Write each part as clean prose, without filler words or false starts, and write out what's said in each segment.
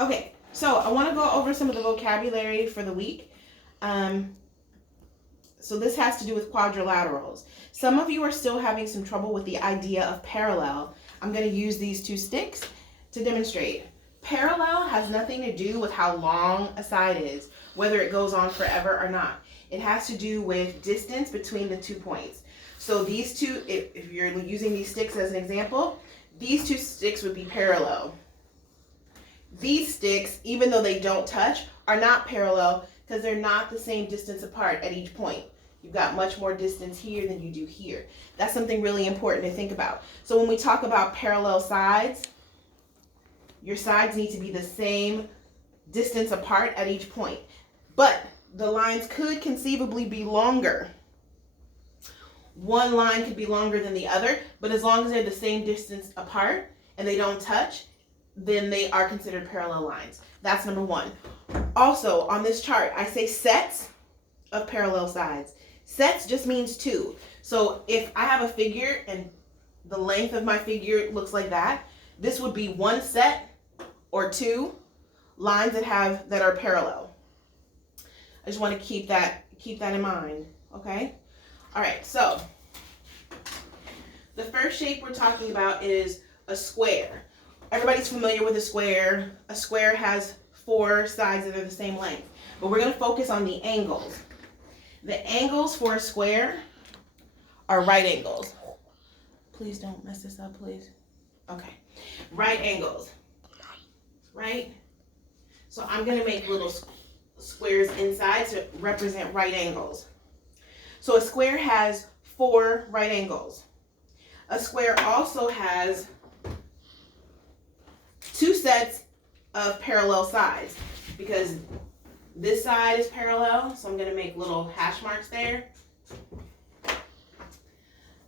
Okay, so I want to go over some of the vocabulary for the week. So this has to do with quadrilaterals. Some of you are still having some trouble with the idea of parallel. I'm going to use these two sticks to demonstrate. Parallel has nothing to do with how long a side is, whether it goes on forever or not. It has to do with distance between the 2 points. So these two, if you're using these sticks as an example, these two sticks would be parallel. These sticks, even though they don't touch, are not parallel because they're not the same distance apart at each point. You've got much more distance here than you do here. That's something really important to think about. So when we talk about parallel sides, your sides need to be the same distance apart at each point. But the lines could conceivably be longer. One line could be longer than the other, but as long as they're the same distance apart and they don't touch, then they are considered parallel lines. That's number one. Also, on this chart, I say sets of parallel sides. Sets just means two. So if I have a figure and the length of my figure looks like that, this would be one set or two lines that are parallel. I just want to keep that in mind, okay? All right, so the first shape we're talking about is a square. Everybody's familiar with a square. A square has four sides that are the same length, but we're going to focus on the angles. The angles for a square are right angles. Please don't mess this up, please. Okay. Right angles. Right? So I'm going to make little squares inside to represent right angles. So a square has four right angles. A square also has two sets of parallel sides because this side is parallel, so I'm going to make little hash marks there.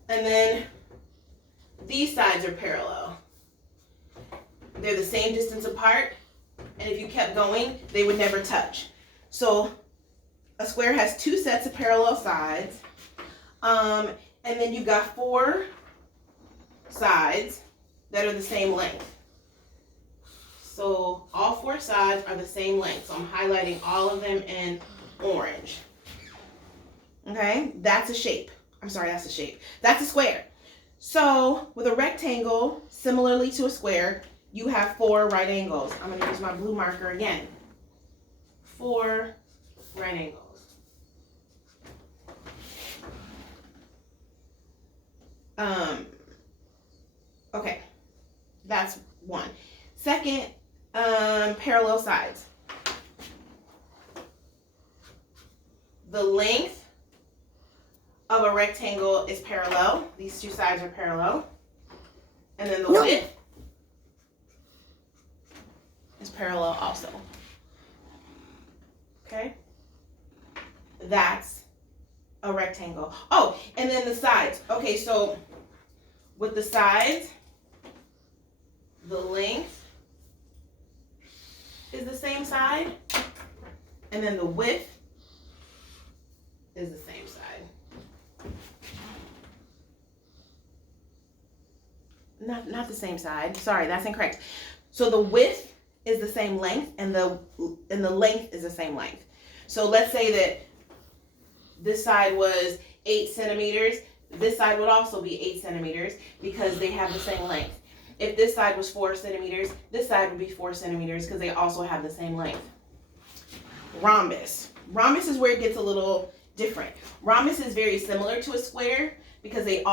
And then these sides are parallel. They're the same distance apart, and if you kept going, they would never touch. So a square has two sets of parallel sides, and then you've got four sides that are the same length. So all four sides are the same length. So I'm highlighting all of them in orange. Okay, that's a shape. That's a shape. That's a square. So with a rectangle, similarly to a square, you have four right angles. I'm going to use my blue marker again. Four right angles. Okay, that's one. Second, parallel sides. The length of a rectangle is parallel. These two sides are parallel. And then the width is parallel also. Okay? That's a rectangle. Oh, and then the sides. Okay, so with the sides, the length is the same side, and then the width is the same side. Not the same side. Sorry, that's incorrect. So the width is the same length, and the length is the same length. So let's say that this side was 8 centimeters. This side would also be 8 centimeters because they have the same length. If this side was 4 centimeters, this side would be 4 centimeters because they also have the same length. Rhombus. Rhombus is where it gets a little different. Rhombus is very similar to a square because it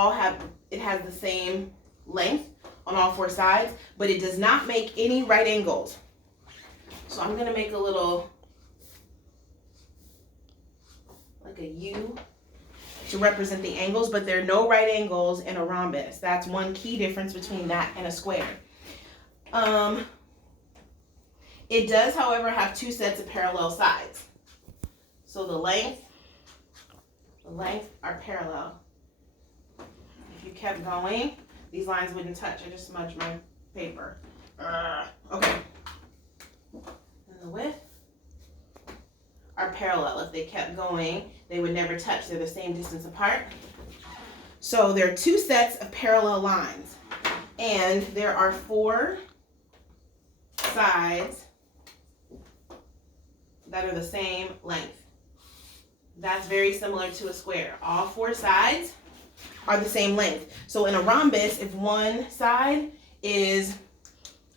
has the same length on all four sides, but it does not make any right angles. So I'm going to make a little, like a U to represent the angles, but there are no right angles in a rhombus. That's one key difference between that and a square. It does, however, have two sets of parallel sides. So the length are parallel. If you kept going, these lines wouldn't touch. I just smudged my paper. Okay. And the width are parallel. If they kept going, they would never touch. They're the same distance apart. So there are two sets of parallel lines, and there are four sides that are the same length. That's very similar to a square. All four sides are the same length. So in a rhombus, if one side is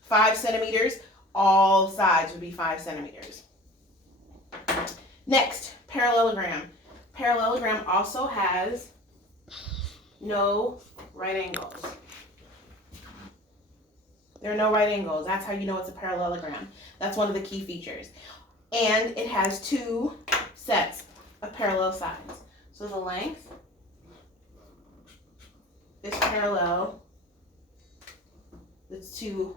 5 centimeters, all sides would be 5 centimeters. Next, parallelogram. Parallelogram also has no right angles. There are no right angles. That's how you know it's a parallelogram. That's one of the key features. And it has two sets of parallel sides. So the length is parallel. The two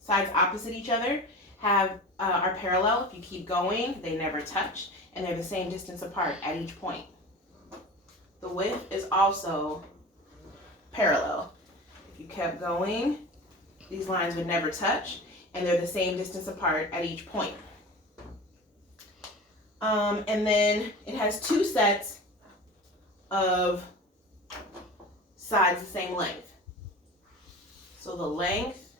sides opposite each other are parallel. If you keep going, they never touch, and they're the same distance apart at each point. The width is also parallel. If you kept going, these lines would never touch, and they're the same distance apart at each point. And then it has two sets of sides the same length. So the length,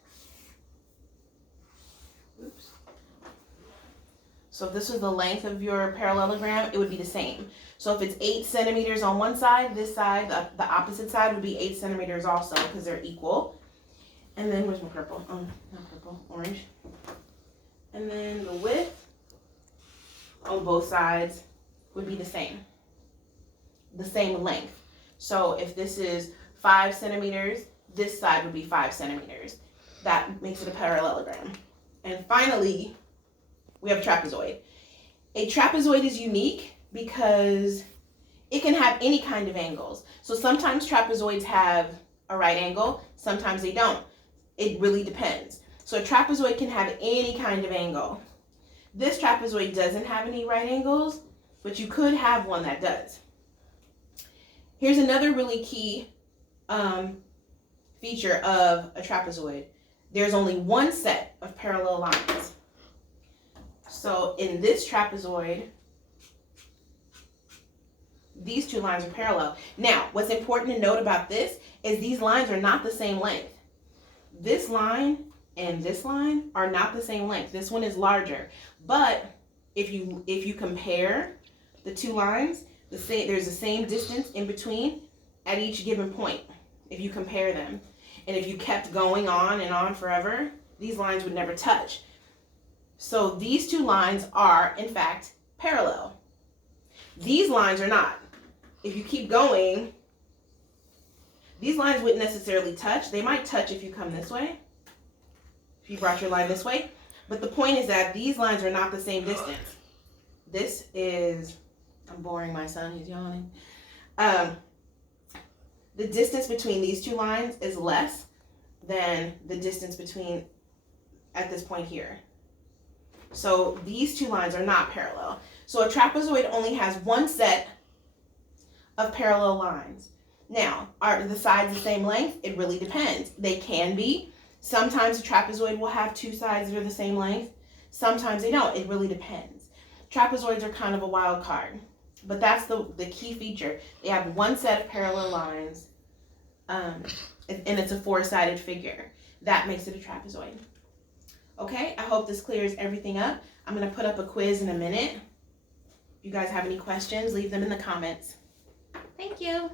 so if this was the length of your parallelogram, it would be the same. So if it's 8 centimeters on one side, this side, the opposite side would be 8 centimeters also, because they're equal. And then, where's my purple? Not purple, orange. And then the width on both sides would be the same length. So if this is 5 centimeters, this side would be 5 centimeters. That makes it a parallelogram. And finally, we have a trapezoid. A trapezoid is unique because it can have any kind of angles. So sometimes trapezoids have a right angle, sometimes they don't. It really depends. So a trapezoid can have any kind of angle. This trapezoid doesn't have any right angles, but you could have one that does. Here's another really key feature of a trapezoid. There's only one set of parallel lines. So in this trapezoid, these two lines are parallel. Now, what's important to note about this is these lines are not the same length. This line and this line are not the same length. This one is larger. But if you compare the two lines, there's the same distance in between at each given point if you compare them. And if you kept going on and on forever, these lines would never touch. So these two lines are, in fact, parallel. These lines are not. If you keep going, these lines wouldn't necessarily touch. They might touch if you come this way, if you brought your line this way. But the point is that these lines are not the same distance. This is, I'm boring my son, he's yawning. The distance between these two lines is less than the distance between at this point here. So these two lines are not parallel. So a trapezoid only has one set of parallel lines. Now, are the sides the same length? It really depends. They can be. Sometimes a trapezoid will have two sides that are the same length. Sometimes they don't. It really depends. Trapezoids are kind of a wild card. But that's the key feature. They have one set of parallel lines, and it's a four-sided figure. That makes it a trapezoid. Okay, I hope this clears everything up. I'm going to put up a quiz in a minute. If you guys have any questions, leave them in the comments. Thank you.